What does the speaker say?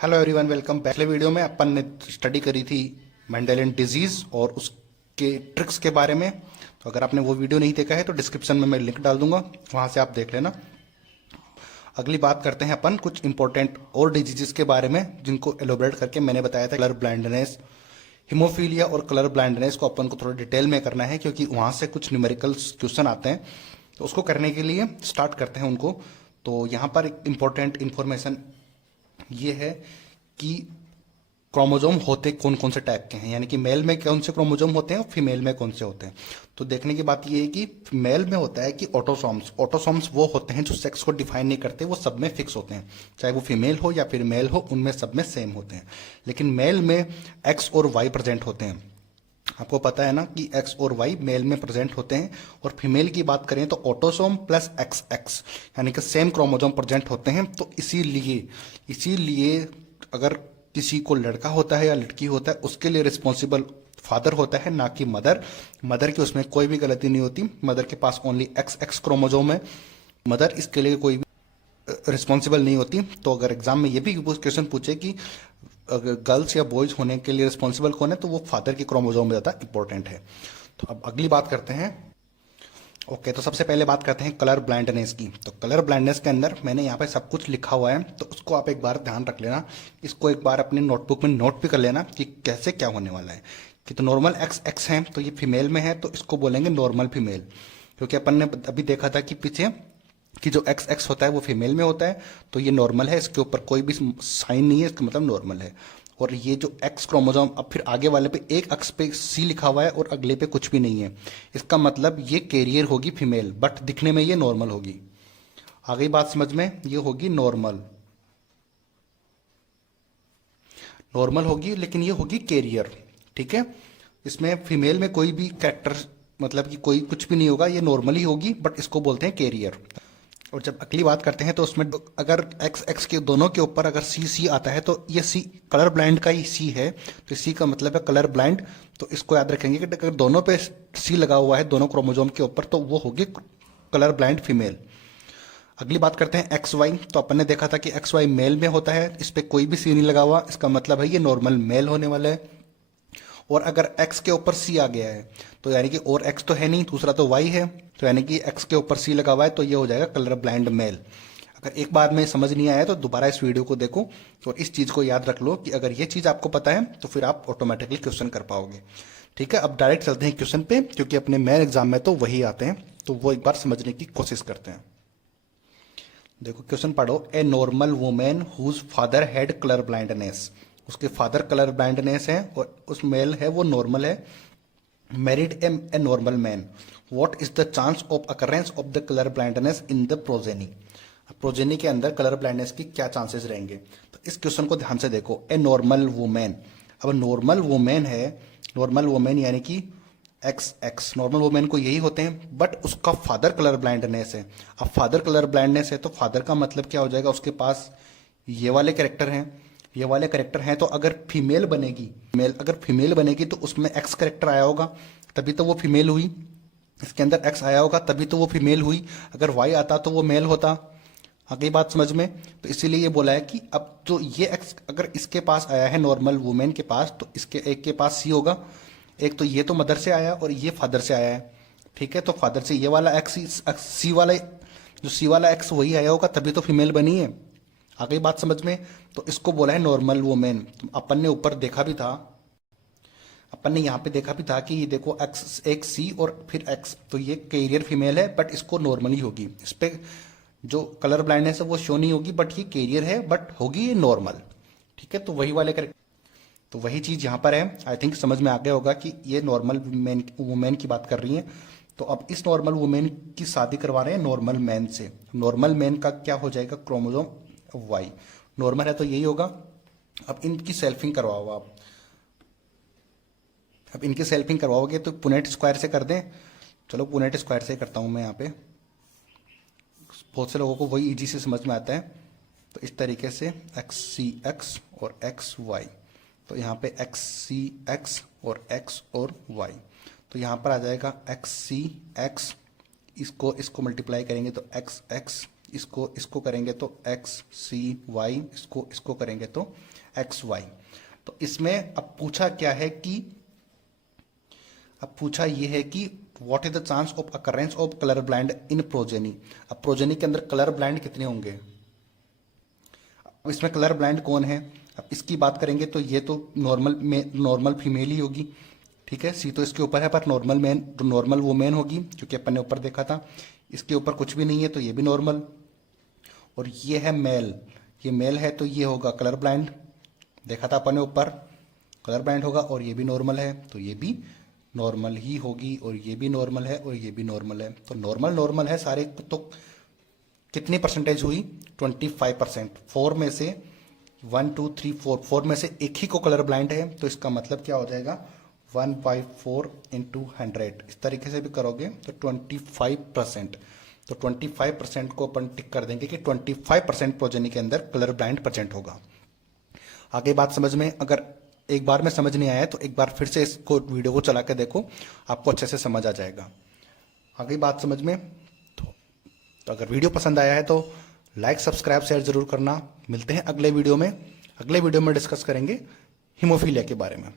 Hello everyone, welcome. पिछले video में अपन ने स्टडी करी थी मेंडेलियन डिजीज और उसके ट्रिक्स के बारे में। तो अगर आपने वो वीडियो नहीं देखा है तो डिस्क्रिप्शन में मैं लिंक डाल दूंगा, वहां से आप देख लेना। अगली बात करते हैं अपन कुछ इंपॉर्टेंट और डिजीजेस के बारे में जिनको एलोबरेट करके मैंने बताया था। कलर ब्लाइंडनेस, हिमोफीलिया और कलर ब्लाइंडनेस को अपन को थोड़ा डिटेल में करना है क्योंकि वहां से कुछ न्यूमेरिकल क्वेश्चन आते हैं। तो उसको करने के लिए स्टार्ट करते हैं उनको। तो यहाँ पर एक इंपॉर्टेंट इंफॉर्मेशन ये है कि क्रोमोजोम होते कौन कौन से टाइप के हैं, यानी कि मेल में कौन से क्रोमोजोम होते हैं और फीमेल में कौन से होते हैं। तो देखने की बात ये है कि मेल में होता है कि ऑटोसोम्स। ऑटोसोम्स वो होते हैं जो सेक्स को डिफाइन नहीं करते, वो सब में फिक्स होते हैं, चाहे वो फीमेल हो या फिर मेल हो, उनमें सब में सेम होते हैं। लेकिन मेल में एक्स और वाई प्रेजेंट होते हैं। आपको पता है ना कि एक्स और वाई मेल में प्रेजेंट होते हैं। और फीमेल की बात करें तो ऑटोसोम प्लस एक्स एक्स यानी कि सेम क्रोमोजोम प्रेजेंट होते हैं। तो इसीलिए अगर किसी को लड़का होता है या लड़की होता है, उसके लिए रिस्पॉन्सिबल फादर होता है, ना कि मदर। मदर की उसमें कोई भी गलती नहीं होती। मदर के पास ओनली एक्स एक्स क्रोमोजोम है। मदर इसके लिए कोई भी रिस्पॉन्सिबल नहीं होती। तो अगर एग्जाम में ये भी क्वेश्चन पूछे कि अगर गर्ल्स या बॉयज होने के लिए रिस्पॉन्सिबल कौन है, तो वो फादर की क्रोमोजोम में ज़्यादा इंपॉर्टेंट है। तो अब अगली बात करते हैं। ओके, तो सबसे पहले बात करते हैं कलर ब्लाइंडनेस की। तो कलर ब्लाइंडनेस के अंदर मैंने यहाँ पे सब कुछ लिखा हुआ है, तो उसको आप एक बार ध्यान रख लेना। इसको एक बार अपनी नोटबुक में नोट भी कर लेना कि कैसे क्या होने वाला है। कि तो नॉर्मल एक्स एक्स है तो ये फीमेल में है, तो इसको बोलेंगे नॉर्मल फीमेल। क्योंकि अपन ने अभी देखा था कि पीछे कि जो एक्स एक्स होता है वो फीमेल में होता है, तो ये नॉर्मल है, इसके ऊपर कोई भी साइन नहीं है, इसका मतलब नॉर्मल है। और ये जो एक्स क्रोमोसोम, अब फिर आगे वाले पे एक अक्ष पे सी लिखा हुआ है और अगले पे कुछ भी नहीं है, इसका मतलब ये कैरियर होगी फीमेल, बट दिखने में ये नॉर्मल होगी। आ गई बात समझ में? ये होगी नॉर्मल, नॉर्मल होगी, लेकिन ये होगी कैरियर। ठीक है, इसमें फीमेल में कोई भी कैरेक्टर, मतलब कि कोई कुछ भी नहीं होगा, ये नॉर्मल ही होगी, बट इसको बोलते हैं कैरियर। और जब अगली बात करते हैं तो उसमें अगर एक्स एक्स के दोनों के ऊपर अगर सी सी आता है, तो ये सी कलर ब्लाइंड का ही सी है, तो सी का मतलब है कलर ब्लाइंड। तो इसको याद रखेंगे कि अगर दोनों पे सी लगा हुआ है दोनों क्रोमोजोम के ऊपर, तो वो होगी कलर ब्लाइंड फीमेल। अगली बात करते हैं एक्स वाई। तो अपन ने देखा था कि एक्स वाई मेल में होता है, इस पे कोई भी सी नहीं लगा हुआ, इसका मतलब है ये नॉर्मल मेल होने वाला है। और अगर x के ऊपर c आ गया है तो यानी कि, और x तो है नहीं, दूसरा तो y है, तो यानी कि x के ऊपर c लगा हुआ है, तो ये हो जाएगा कलर ब्लाइंड मेल। अगर एक बार में समझ नहीं आया तो दोबारा इस वीडियो को देखो और इस चीज को याद रख लो कि अगर ये चीज आपको पता है तो फिर आप ऑटोमेटिकली क्वेश्चन कर पाओगे। ठीक है, अब डायरेक्ट चलते हैं क्वेश्चन पे, क्योंकि अपने मेन एग्जाम में तो वही आते हैं, तो वो एक बार समझने की कोशिश करते हैं। देखो क्वेश्चन पढ़ो। A normal women whose father had colour blindness, उसके फादर कलर ब्लाइंडनेस है और उस मेल है वो नॉर्मल है, married a normal man, what is the chance of occurrence of the colour blindness in the progeny. Progeny के अंदर colour blindness की क्या चांसेस रहेंगे। तो इस क्वेश्चन को ध्यान से देखो। ए नॉर्मल वुमेन, अब नॉर्मल वुमेन है, नॉर्मल वुमेन यानी कि एक्स एक्स, नॉर्मल वुमेन को यही होते हैं, बट उसका फादर कलर ब्लाइंडनेस है। अब फादर कलर ब्लाइंडनेस है तो फादर का मतलब क्या हो जाएगा, उसके पास ये वाले कैरेक्टर हैं, ये वाले करेक्टर हैं। तो अगर फीमेल बनेगी, मेल अगर फीमेल बनेगी तो उसमें एक्स करेक्टर आया होगा, तभी तो वो फीमेल हुई। इसके अंदर एक्स आया होगा तभी तो वो फीमेल हुई। अगर वाई आता तो वो मेल होता। आ गई बात समझ में? तो इसीलिए ये बोला है कि अब जो ये एक्स अगर इसके पास आया है नॉर्मल वुमेन के पास, तो इसके एक के पास सी होगा। एक तो ये तो मदर से आया और ये फादर से आया है। ठीक है, तो फादर से ये वाला एक्स, सी वाला, जो सी वाला एक्स वही आया होगा, तभी तो फीमेल बनी है। आ गई बात समझ में? तो इसको बोला है नॉर्मल वुमेन। अपन ने ऊपर देखा भी था, अपन ने यहाँ पे देखा भी था कि ये देखो एक्स, एक सी और फिर एक्स, तो ये कैरियर फीमेल है, बट इसको नॉर्मली होगी। इस पे जो कलर ब्लाइंडनेस है वो शो नहीं होगी, बट ये कैरियर है, बट होगी ये नॉर्मल। ठीक है, तो वही वाले करेक्ट, तो वही चीज यहाँ पर है। आई थिंक समझ में आ गया होगा कि ये नॉर्मल वुमेन की बात कर रही है। तो अब इस नॉर्मल वुमेन की शादी करवा रहे हैं नॉर्मल मैन से। नॉर्मल मैन का क्या हो जाएगा, क्रोमोजोम वाई। नॉर्मल है तो यही होगा। अब इनकी सेल्फिंग करवाओ आप। अब इनकी सेल्फिंग करवाओगे तो पुनेट स्क्वायर से कर दें। चलो पुनेट स्क्वायर से करता हूं मैं यहाँ पे, बहुत से लोगों को वही इजी से समझ में आता है। तो इस तरीके से एक्स सी एक्स और एक्स वाई, तो यहाँ पे एक्स सी एक्स और एक्स और वाई, तो यहाँ पर आ जाएगा एक्स सी एक्स, इसको इसको मल्टीप्लाई करेंगे तो एक्स एक्स, इसको इसको करेंगे तो एक्स सी वाई, इसको करेंगे तो एक्स वाई। तो इसमें अब पूछा क्या है कि, अब पूछा ये है कि what is the chance of occurrence of colour blind in progeny. अब प्रोजेनी के अंदर कलर ब्लाइंड कितने होंगे, अब इसमें कलर ब्लाइंड कौन है। अब इसकी बात करेंगे तो ये तो नॉर्मल फीमेल ही होगी, ठीक है। सी तो इसके ऊपर है, पर नॉर्मल मैन, जो नॉर्मल वो मैन होगी, क्योंकि अपन ने ऊपर देखा था। इसके ऊपर कुछ भी नहीं है तो ये भी नॉर्मल, और ये है मेल, ये मेल है तो ये होगा कलर ब्लाइंड, देखा था अपन ने ऊपर, कलर ब्लाइंड होगा। और ये भी नॉर्मल है तो ये भी नॉर्मल ही होगी, और ये भी नॉर्मल है और ये भी नॉर्मल है। तो नॉर्मल नॉर्मल है सारे। तो कितनी परसेंटेज हुई, 25%। 4 में से 1 2 3 4 में से एक ही को कलर ब्लाइंड है, तो इसका मतलब क्या हो जाएगा 1/4 × 100। इस तरीके से भी करोगे तो 25%। तो 25% को अपन टिक कर देंगे कि 25% प्रोजेनी के अंदर कलर ब्लाइंड प्रेजेंट होगा। आगे बात समझ में, अगर एक बार में समझ नहीं आया तो एक बार फिर से इसको वीडियो को चला के देखो, आपको अच्छे से समझ आ जाएगा। आगे बात समझ में, तो अगर वीडियो पसंद आया है तो लाइक सब्सक्राइब शेयर जरूर करना। मिलते हैं अगले वीडियो में। अगले वीडियो में डिस्कस करेंगे हीमोफीलिया के बारे में।